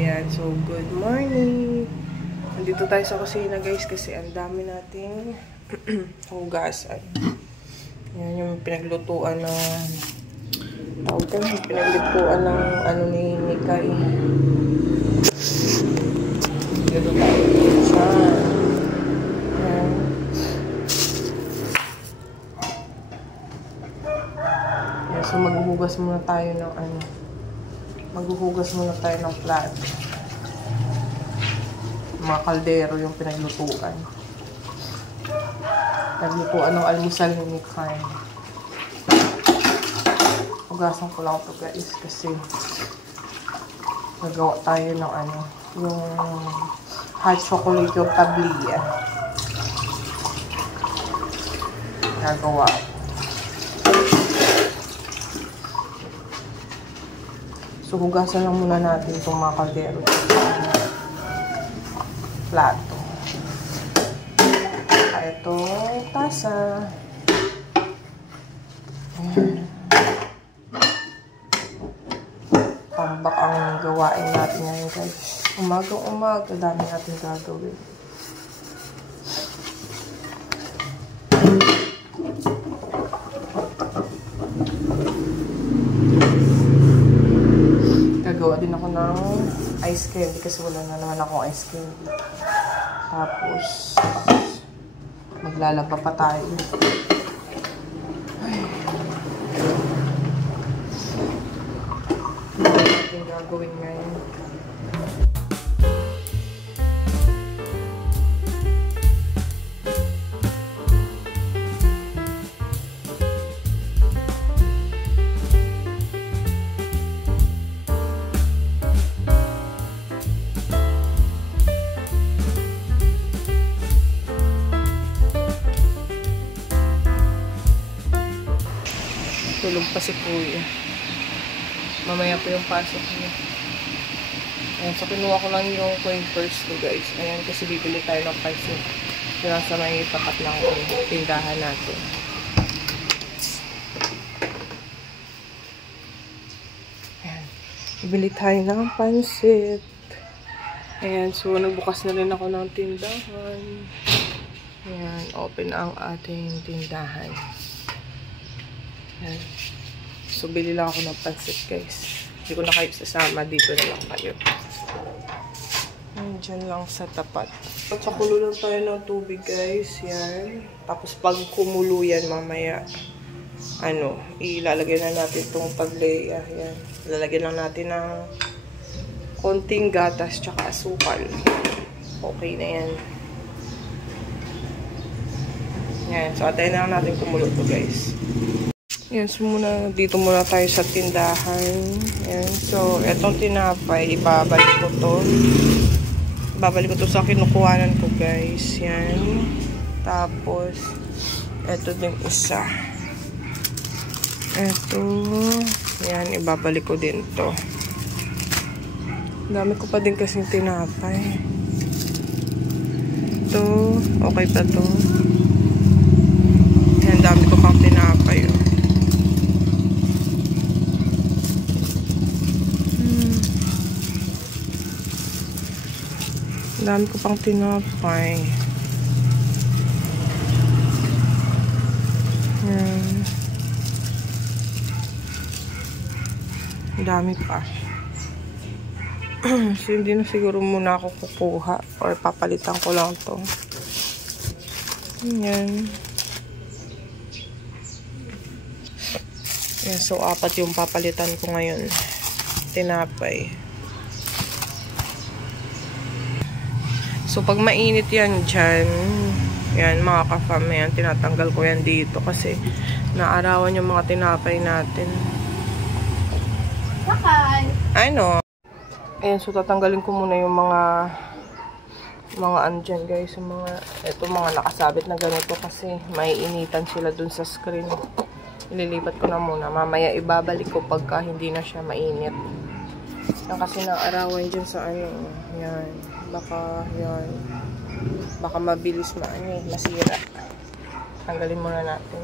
Ayan, so good morning. Nandito tayo sa kusina guys kasi ang dami nating hugasan. Ayan yung pinaglutuan ng pinaglutuan ng ano ni Nikay. Dito tayo siya. Ayan. Ayan, so maghuhugas muna tayo ng maghuhugas muna tayo ng plato. Mga kaldero yung pinaglutuan. Naglutuan ng almusal ni Nikay. Hugasan ko lang ito guys kasi nagawa tayo ng yung hot chocolate yung tabliya. Nagawa. So, hugasan lang muna natin itong mga kaldero. Plato. Ito, tasa. Tambak ang gawain natin ngayon guys. Umaga-umaga, dami natin gagawin. Gagawa din ako ng ice candy kasi wala na naman akong ice candy. Tapos, maglalaba pa tayo. Ay. Ano natin gagawin ngayon? Tulog pa si Kuya. Mamaya po yung pasok niya. Ayan, so kinuha ko lang yung coin purse ko guys. Ayan, kasi bibili tayo ng pancit. Yung sa may tapat ng tindahan natin. Ayan, bibili tayo ng pancit. Ayan, so nagbukas na rin ako ng tindahan. Ayan, open ang ating tindahan. Ayan. So, bili lang ako ng pansit, guys. Hindi ko na kayo sasama. Dito na lang kayo. Ayan, dyan lang sa tapat. Pakulo lang tayo ng tubig, guys. Yan. Tapos, pag kumulo yan, mamaya, ilalagay na natin itong pagleya. Yan. Ilalagay lang natin ng konting gatas tsaka asukal. Okay na yan. Yan. So, atayin na lang natin kumulo to, guys. Yan, so dito muna tayo sa tindahan. Yan, so etong tinapay, ibabalik ko to sa kinukuhanan ko guys. Yan. Tapos, eto din isa. Eto, yan, ibabalik ko din to. Dami ko pa din kasing tinapay. Ito, okay pa to. Yan, dami ko pang tinapay. Dami ko pang tinapay. Yan. Dami pa. So, hindi na siguro muna ako kukuha or papalitan ko lang to. Yan. Yan. So, 4 yung papalitan ko ngayon. Tinapay. So, pag mainit yan dyan, yan, mga ka-fam, yan, tinatanggal ko yan dito kasi naarawan yung mga tinapay natin. Bakay! Ano? Ayan, so tatanggalin ko muna yung mga andyan, guys. Yung mga nakasabit na ganito kasi maiinitan sila dun sa screen. Ililipat ko na muna. Mamaya ibabalik ko pagka hindi na siya mainit. Yan kasi naarawan dyan sa yan. Baka mabilis masira. Tanggalin muna natin.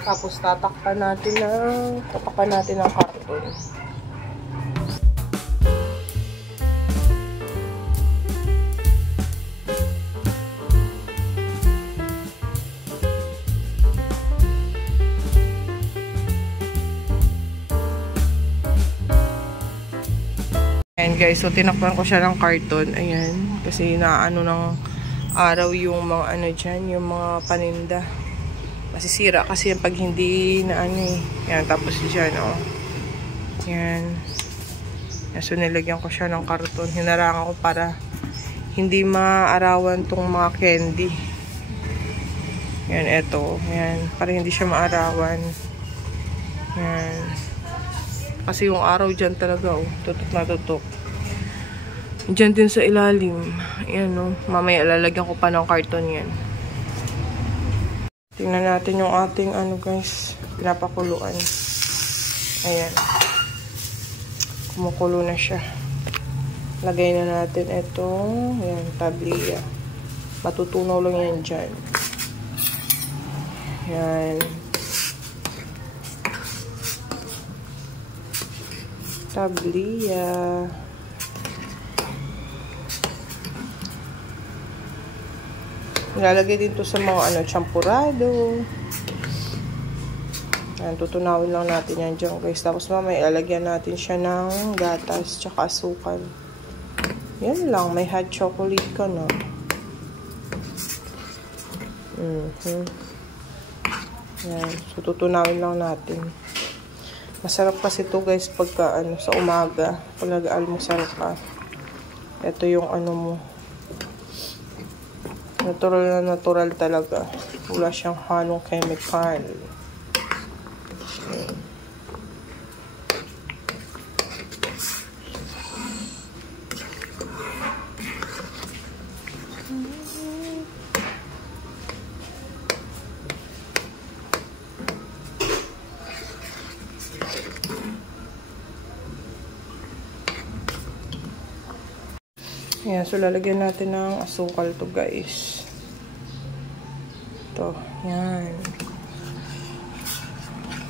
Tapos tatakpan natin ng karton. Ayan guys, so tinakpan ko siya ng karton. Ayan, kasi naano ng araw yung mga ano dyan, yung mga paninda. Masisira kasi pag hindi na ano eh. Ayan, tapos dyan oh. Ayan. So nilagyan ko siya ng karton. Hinarangan ko para hindi maarawan tong mga candy. Ayan, eto. Ayan, para hindi siya maarawan. Ayan. Kasi yung araw dyan talaga, oh, tutok na tutok. Dyan din sa ilalim. Ayan, oh. Mamaya lalagyan ko pa ng karton yan. Tingnan natin yung ating, ano guys, pinapakuluan. Ayan. Kumukulo na siya. Lagay na natin itong, ayan, tabliya. Matutunaw lang yan dyan. Ayan. Tabliya. Ilalagay din to sa mga ano, champurado. Ayan, tutunawin lang natin yan dyan guys. Tapos mamaya ilalagyan natin siya ng gatas tsaka asukal. Yan lang, may hot chocolate ka na. Yan, so tutunawin lang natin. Masarap kasi ito guys pagka ano, sa umaga, pag nag-almusal ka. Ito yung ano mo. Natural na natural talaga. Wala siyang halong chemical. Ayan, so lalagyan natin ng asukal to guys. Ito, yan.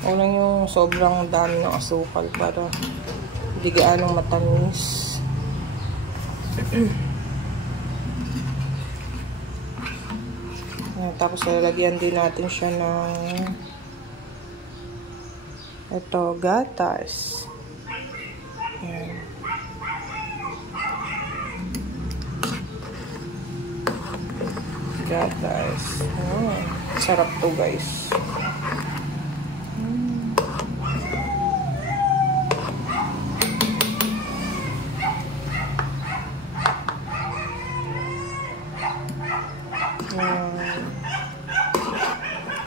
Huwag lang yung sobrang dami ng asukal para hindi gaanong matamis. Ayan, tapos lalagyan din natin siya ng ito, gatas. Ayan. Gatas. Oh, sarap to guys.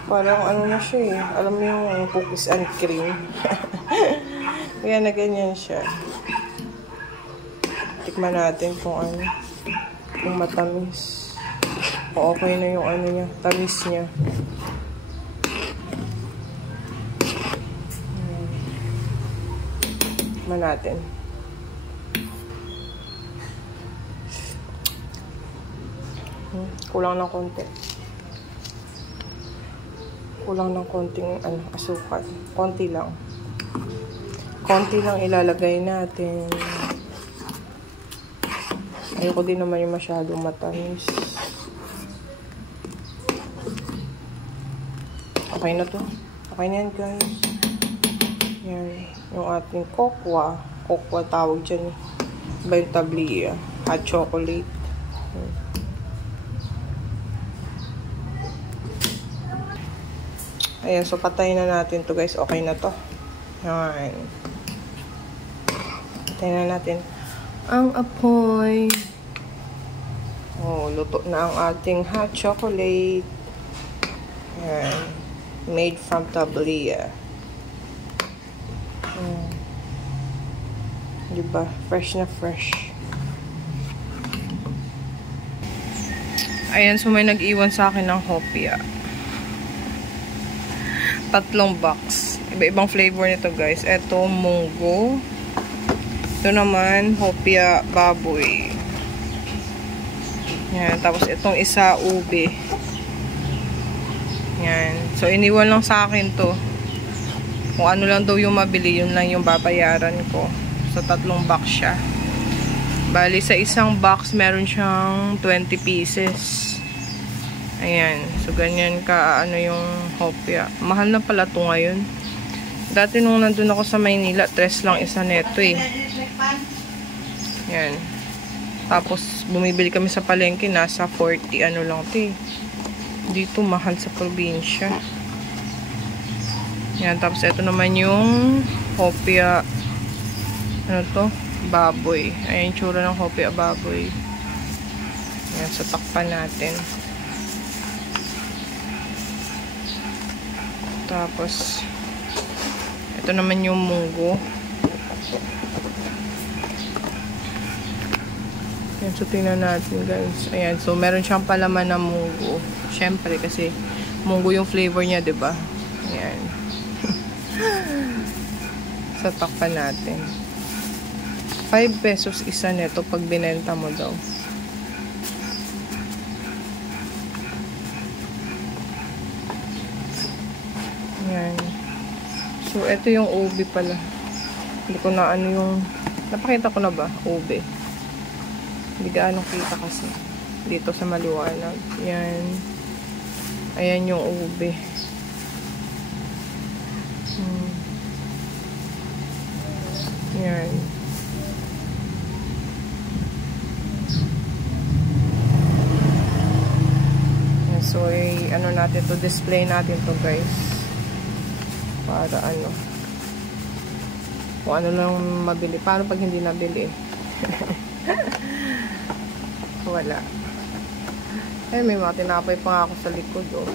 Parang ano na siya eh. Alam mo yung cookies and cream. Kaya na ganyan siya. Tikman natin kung ano. Kung matamis. O okay na yung ano niya. Tamis niya. Tikman natin. Kulang ng konti. Kulang ng konting ano, asukal. Konti lang. Konti lang ilalagay natin. Ayoko din naman yung masyadong matamis. Okay na to. Okay na yan guys. Yan. Yung ating kokwa. Kokwa tawag dyan eh. Iba yung tabliya. Hot chocolate. Ayan, so patayin na natin to guys. Okay na to. Ayan. Patayin na natin ang apoy. Oh, luto na ang ating hot chocolate. Ayan. Made from tabliya. Diba? Fresh na fresh. Ayan, so may nag-iwan sa akin ng hopia. 3 box. Iba-ibang flavor nito guys. Ito, munggo. Ito naman, hopia baboy. Yan. Tapos itong isa, ube. Yan. So, iniwan lang sa akin to. Kung ano lang daw yung mabili, yun lang yung babayaran ko. So, 3 box siya. Bali, sa isang box, meron siyang 20 pieces. Ayan. So, ganyan ka, ano yung hopya. Mahal na pala to ngayon. Dati nung nandun ako sa Maynila, 3 lang isa neto eh. Ayan. Tapos, bumibili kami sa palengke, nasa 40, ano lang to eh. Dito, mahal sa probinsya. Yan, tapos ito naman yung hopya, ano to? Baboy. Ayan yung tsura ng hopya baboy. Yan, so takpan natin. Tapos, ito naman yung munggo. Yan, so tingnan natin guys. Ayan, so meron siyang palaman na munggo. Syempre, kasi munggo yung flavor niya, diba? Ayan. So, takpan natin. 5 pesos isa neto pag binenta mo daw. Ayan. So, ito yung ube pala. Hindi ko na ano yung... Napakita ko na ba? Ube. Hindi gaano kita kasi. Dito sa maliwanag. Ayan. Ayan yung ube. Yan. So, ano natin to, display natin to guys. Para ano. Kung ano lang mabili. Paano pag hindi nabili? Wala. Eh, may mga tinapay pa nga ako sa likod, oh.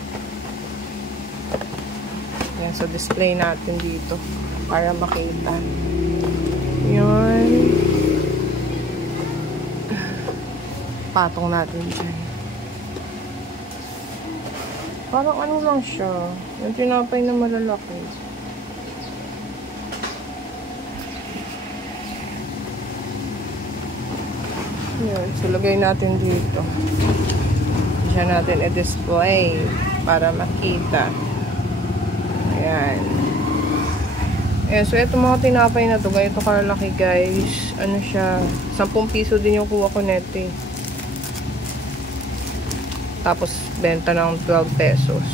Yan, so display natin dito. Para makita. Yan. Patong natin dyan. Parang ano lang siya. Yung tinapay na malalaki. Yan. So, lagay natin dito. Diyan natin i-display para makita. Ayan. Ayan, so ito mga tinapay na to, ganito kalalaki guys. Ano siya, 10 piso din yung kuha ko neto eh. Tapos, benta ng 12 pesos.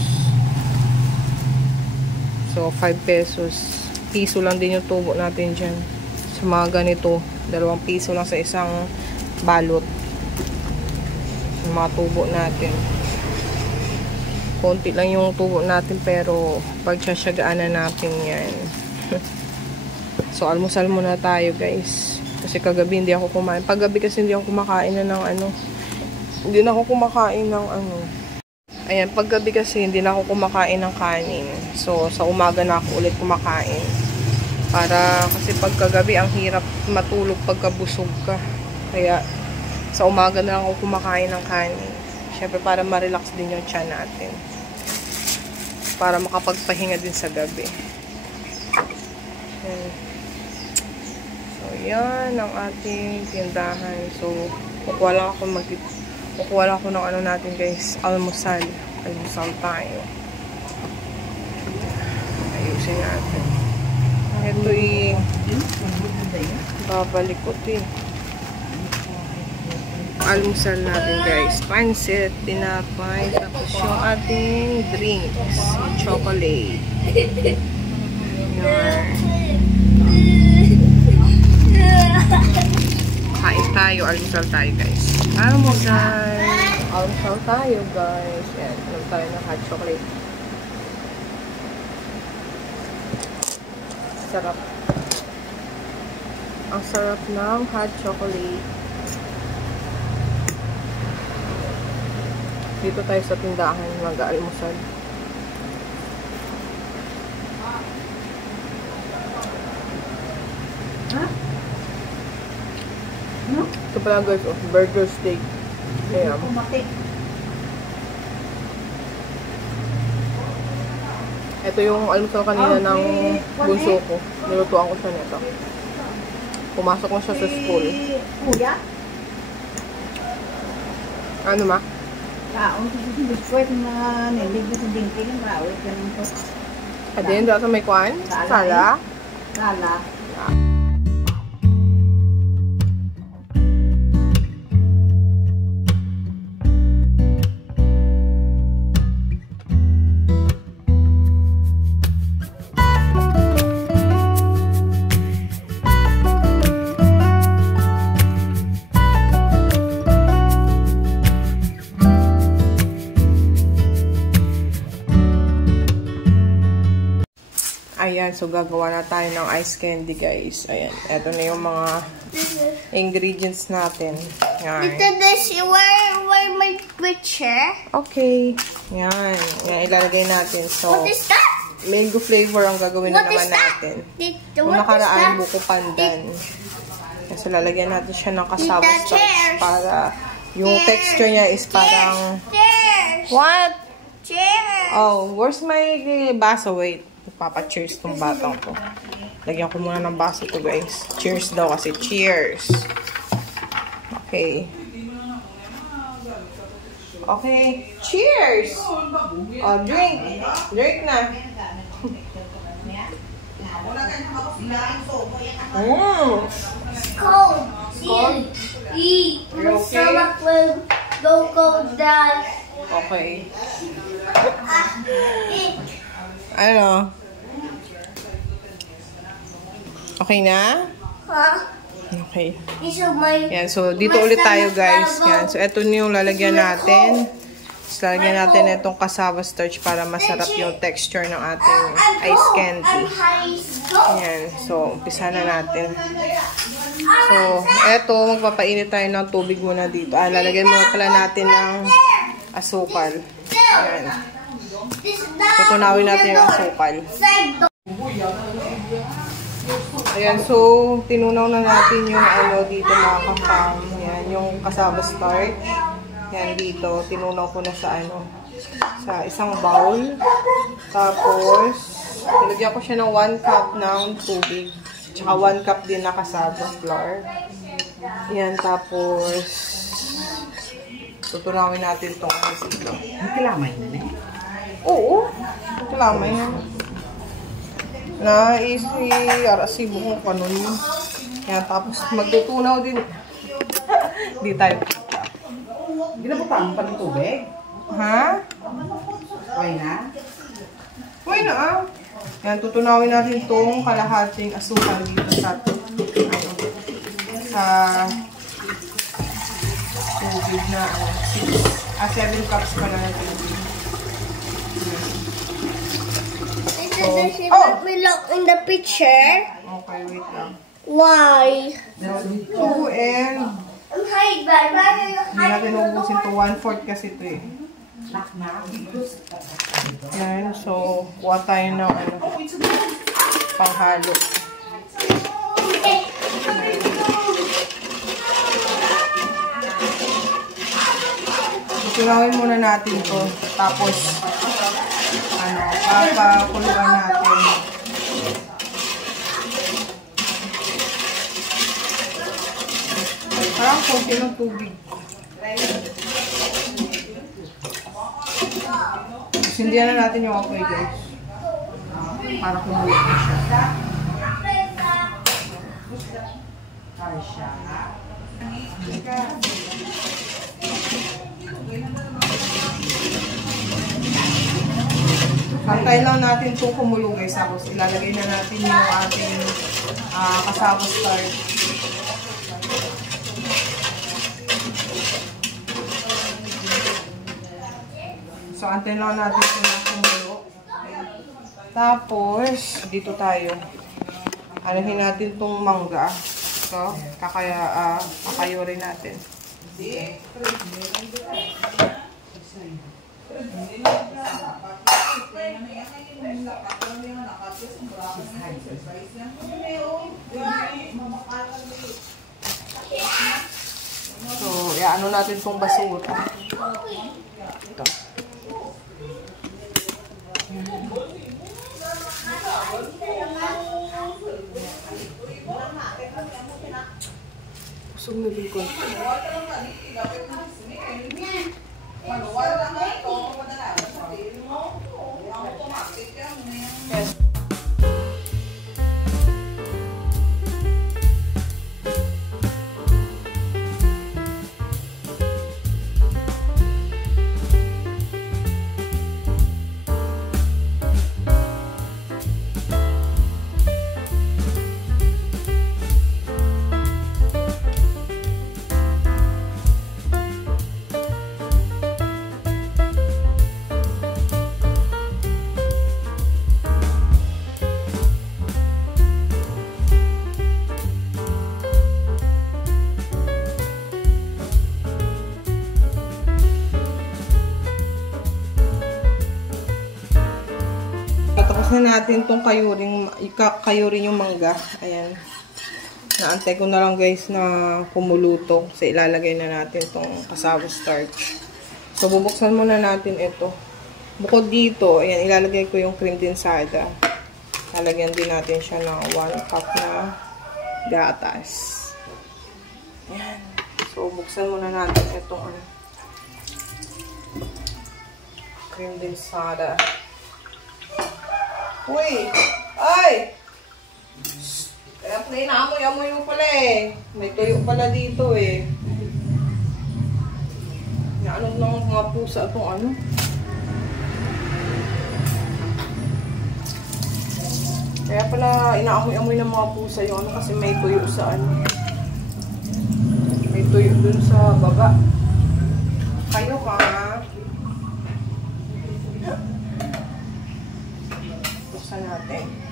So, 5 pesos. Piso lang din yung tubo natin dyan. Sa mga ganito, 2 piso lang sa isang balot. Yung mga tubo natin. Konti lang yung tubo natin, pero pagtsasyagaan na natin yan. So, almusal muna tayo guys. Kasi kagabi hindi ako kumain. Paggabi kasi hindi ako kumakain na ng ano. Hindi na ako kumakain ng ano. Ayan, paggabi kasi hindi na ako kumakain ng kanin. So, sa umaga na ako ulit kumakain. Para, kasi pagkagabi ang hirap matulog pagkabusog ka. Kaya, sa umaga na lang ako kumakain ng kanin. Siyempre, para ma-relax din yung tiyan natin. Para makapagpahinga din sa gabi. So, yan ang ating tindahan. So, kukuha lang ako ng ano natin guys, almusal. Almusal tayo. Ayusin natin. Ito babalik ko ito eh. Almusal natin guys. Pansit, tinapay, tapos yung ating drinks. Chocolate. Yan. Kain tayo, almusal tayo guys. Almusal tayo guys. Yan, alam tayo ng hot chocolate. Sarap. Ang sarap ng hot chocolate. Dito tayo sa tindahan mag-almusal. Ito pala guys, oh, burger steak. Ayan. Ito yung almusal kanina ng bunso ko. Nilutuan ko siya nito. Pumasok ko siya sa school. Ano ma? Kaon sa biskwit na nilibig sa dingting ng rawit. Ganun po. Adin, daw sa may kwan? Sala? Sala. Ayan, so gagawa na tayo ng ice candy, guys. Ayan, eto na yung mga ingredients natin. Ayan. Where my picture? Okay. Ayan. Ayan, ilalagay natin. So, What is that? mango flavor ang gagawin na What is naman that? natin. What Kung is nakaraan, that? buko pandan. Ayan, so, lalagyan natin siya ng kasawa Tita, starch cheers. para yung texture niya is parang... Cheers! What? Cheers! Oh, where's my baso? Wait. Papa-cheers tong batang to. Lagyan ko muna ng baso to, guys. Cheers daw kasi. Cheers! Okay. Okay. Cheers! Oh, drink. Drink na. Cold. Cold? Eat. You My okay? stomach will go down. Okay. Eat. Ano? Okay na? Huh? Okay. This is my... Yan. So, dito ulit tayo, guys. Yan. So, eto na yung lalagyan natin. So, lalagyan natin itong cassava starch para masarap yung texture ng ating ice candy. Yan. So, umpisa na natin. So, eto, magpapainit tayo ng tubig muna dito. Lalagyan muna pala natin ng asukal. Yan. Tutunawin natin yung asukal. Ayan, so, tinunaw na natin yung ano dito mga kapam. Yan, yung cassava starch. Yan dito, tinunaw ko na sa ano, sa isang bowl. Tapos, nilagyan ko siya ng 1 cup ng tubig. Tsaka 1 cup din na cassava flour. Yan, tapos, tutunawin natin itong ano dito. Kilamay na eh. Oo, kilamay yan. Na arasi buong kanon mo. Yan, tapos magtutunaw din. Di tayo. Ginabutaan pa ng tubig? Ha? Okay na? Uy na ah. Yan, tutunawin natin itong kalahating asukal dito sa tubig na 7 cups pa na natin. Does she let me look in the picture? Okay, wait lang. Why? 2 and I'm hide back. Why are you hindi natin ubusin to 1/4 kasi ito eh. Yan, so kuha tayo ng ano, panghalo. Tunawin muna natin to. Tapos, ano, papakuluan natin. Parang konti ng tubig. Sindihan na natin yung apoy, guys. Para kumulo na siya. Antayin lang natin itong kumulo, guys. Tapos ilalagay na natin yung ating cassava starch. So, antayin lang natin itong kumulo. Tapos, dito tayo. Anahin natin itong mangga. So, kakayurin natin. So, ano natin itong basura. Ito. Pusog na din ko. Yes. Tapos na natin itong kayuring yung mangga. Ayan. Naantay ko na lang guys na kumuluto. Kasi ilalagay na natin itong cassava starch. So, bubuksan muna natin ito. Bukod dito, ayan, ilalagay ko yung cream densada. Lalagyan din natin siya ng 1 cup na gatas. Ayan. So, buksan muna natin itong cream densada. Uy! Ay! Kaya pala inaamoy-amoy mo pala eh. May tuyo pala dito eh. Ano lang mga pusa itong ano? Kaya pala inaamoy-amoy ng mga pusa yung ano kasi may tuyo sa ano. May tuyo dun sa baba. Kayo ka ha? Buksan natin.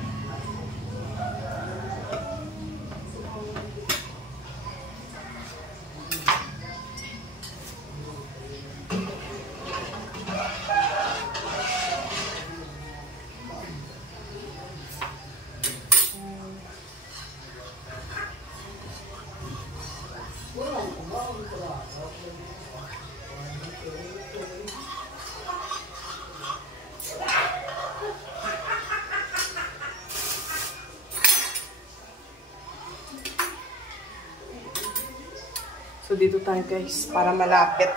So, dito tayo guys, para malapit.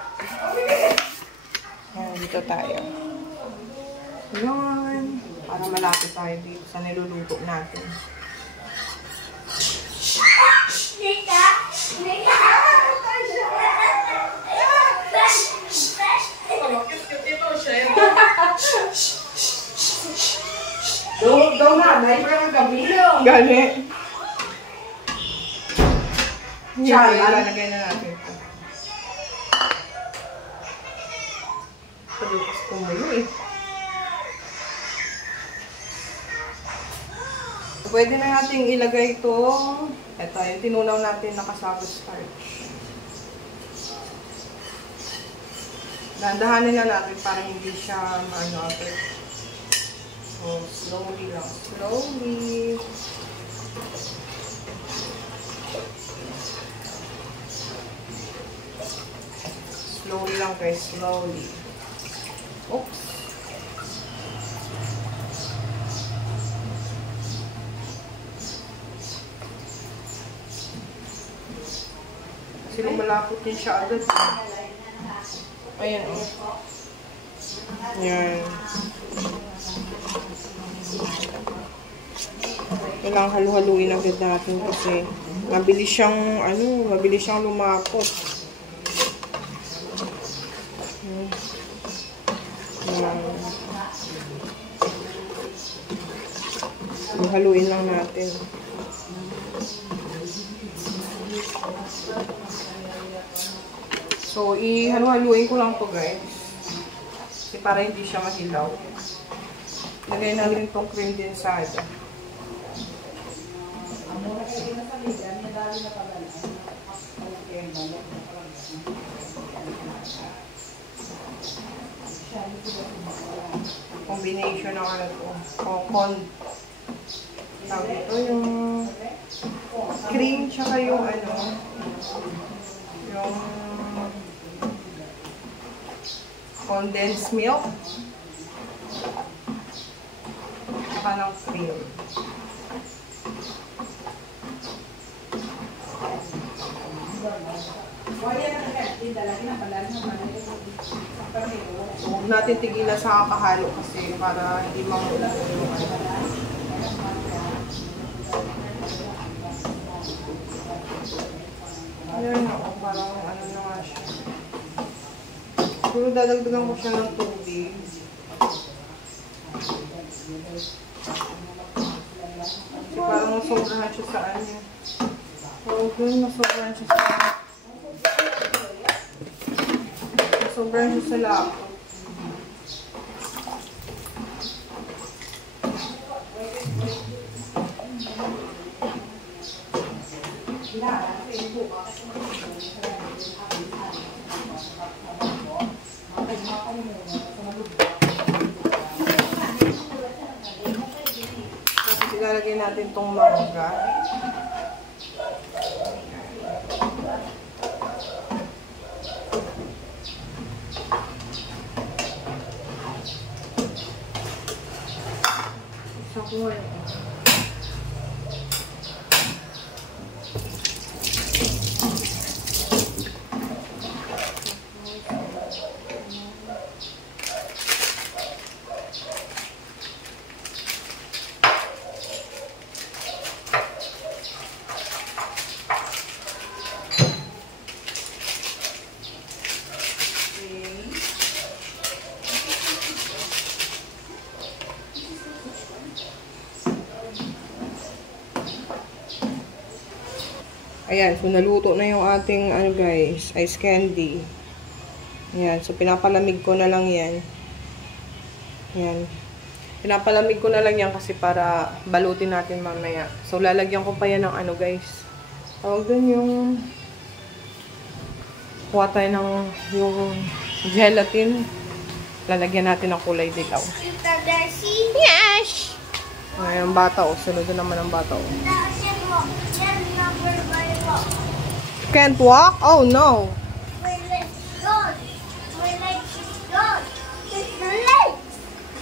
Ayan, dito tayo. Ayan, para malapit tayo dito sa niluluto natin. Daw na, dahil pa ng kabilo. Gani. Siya, ilalagay na natin ito. Paglukas ko mo yun eh. Pwede na natin ilagay ito. Ito, yung tinunaw natin na cassava starch. Dahan-dahanin na natin para hindi siya maano agad. So, slowly lang. Slowly. Slowly lang guys, slowly. Oops. Kasi lumalapot din siya agad. Ayan o. Ayan. Kailangan halu-haluin agad natin kasi mabilis siyang, mabilis siyang lumapot. Haluin lang natin. So, ihalu-haluin ko lang to guys. Kasi para hindi siya mahilaw. Lagay na rin itong cream densada. Combination ng ano to. Tawag ito yung cream tsaka yung yung condensed milk tsaka ng cream. So, huwag natin tigilan sa kakahalo kasi para hindi mamulat yung Ayan ako, parang ano na nga siya. Siguro dadagdagan ko siya ng tubig. Kasi parang masobrahan siya sa ano. Oo, ganun masobrahan siya sa masobrahan siya sa lako. Tapos ilalagay natin itong mangga. Isa ko ngayon. Ayan, so naluto na yung ating, ano guys, ice candy. Ayan, so pinapalamig ko na lang yan. Ayan. Pinapalamig ko na lang yan kasi para balutin natin mamaya. So lalagyan ko pa yan ng ano guys. Tawag dun yung kuha tayo ng yung gelatin. Lalagyan natin ng kulay dilaw. Yes! Ayan, bata o. Sunod naman ang bata o. Can't walk? Oh no! My leg's gone. My leg's gone. It's the legs.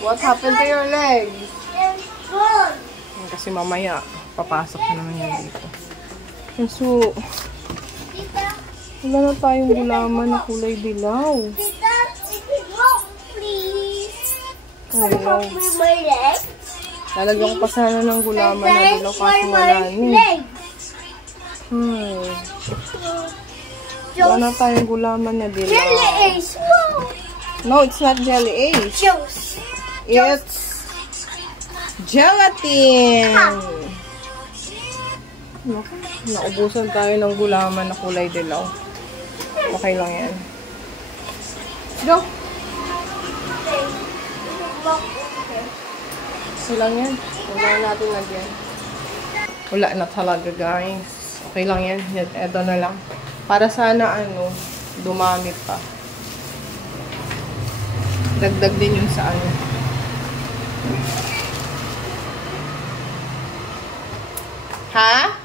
What happened to your legs? It's gone. Kasi mamaya, papasok na naman yan dito. So, Tita, wala na tayong gulaman na kulay dilaw. Tita, if you walk, please. Oh no. Help me my legs. Lalagyan ko pa sana ng gulaman na dilaw kasi wala niya. Wala na tayong gulaman na dilaw. Jelly Ace. No, it's not jelly ace. Juice. It's gelatin. Naubusan tayo ng gulaman na kulay dilaw. Okay lang yan. Go! Okay lang yan. Wala natin lagyan. Wala na talaga guys. Okay lang yan. Ito na lang. Para sana ano, dumami pa. Dagdag din yun sa ano. Ha?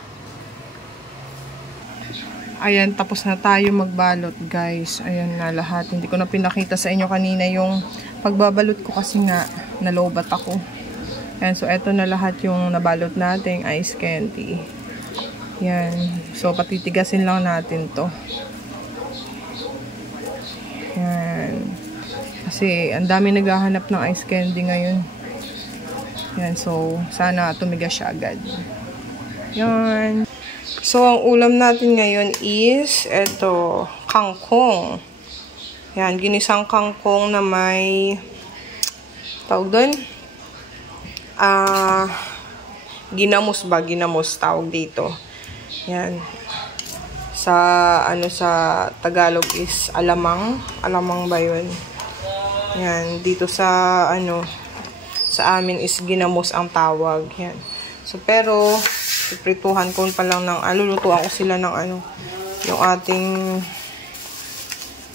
Ayan, tapos na tayo magbalot guys. Ayan na lahat. Hindi ko na pinakita sa inyo kanina yung pagbabalot ko kasi nga nalobat ako. Ayan, so eto na lahat yung nabalot nating ice candy. Yan. So, patitigasin lang natin to. Yan. Kasi, ang dami naghahanap ng ice candy ngayon. Yan. So, sana tumigas siya agad. Yan. So, ang ulam natin ngayon is, eto, kangkong. Yan. Ginisang kangkong na may, tawag doon? Ginamos ba? Ginamos tawag dito. Yan. Sa, ano, sa Tagalog is alamang. Alamang ba yun? Yan. Dito sa, ano, sa amin is ginamos ang tawag. Yan. So, pero, iprituhan ko pa lang ng, lulutuan ko sila ng, ano, yung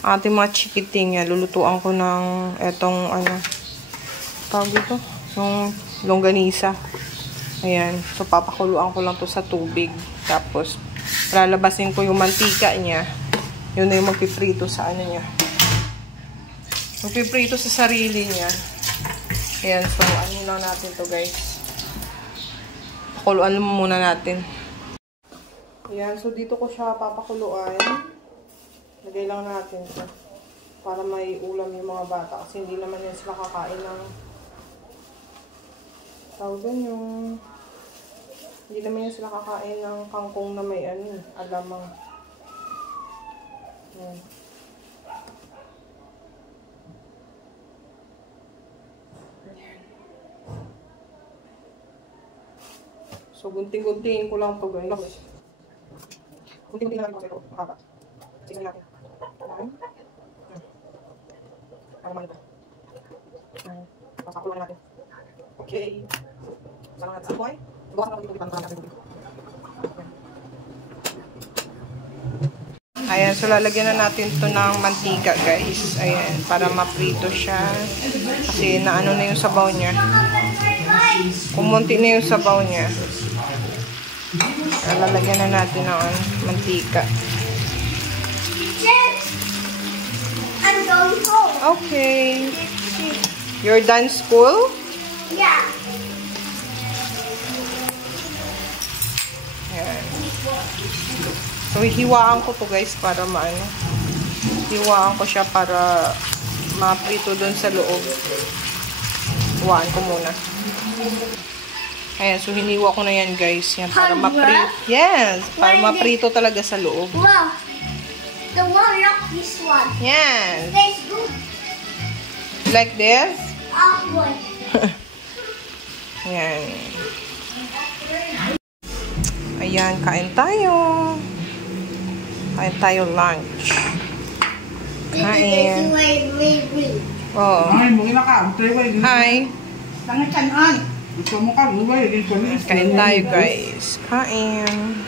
ating mga chikiting. Yan. Lulutuan ko ng, etong, ano, tawag dito? Yung longganisa. Ayan. So, papakuluan ko lang to sa tubig. Tapos, lalabasin ko yung mantika niya. Yun na yung magpiprito sa ano niya. Magpiprito sa sarili niya. Ayan. So, ano lang natin to guys. Pakuluan muna natin. Ayan. So, dito ko siya papakuluan. Lagay lang natin ito. Para may ulam yung mga bata. Kasi hindi naman yan sila kakain ng tawag yung hindi naman yan sila kakain ng kangkong na may alamang. Yan. So, gunting-guntingin ko lang ito, guys. Gunting-guntingin natin kasi ito. Makaka. Sige natin. Ayan. Ano naman ito? Ayan. Pasako lang natin. Okay. Saan natin sa point? Bukas na ito. Ayan. So, lalagyan na natin ito ng mantika, guys. Ayan. Para maprito siya. Kasi naano na yung sabaw niya. Kumunti na yung sabaw niya. Lalagyan na natin ng mantika. I'm going home. Okay. You're done school? Yeah. Ayan. So, hiwaan ko to guys para maano. Hiwaan ko siya para maprito dun sa loob. Hiwaan ko muna. Ayan, so hiniwa ko na yan guys. Yan, para maprito. Yes, para maprito talaga sa loob. Wow. The one like this one. Yes. Let's go. Like this? Awkward. Ayan. Ayan, kain tayo. Kain tayo lunch. Kain. Oh. Ay, mungkin ka. Hi. Tangan kanan. Gusto mo ka, luway. Kain tayo guys. Kain.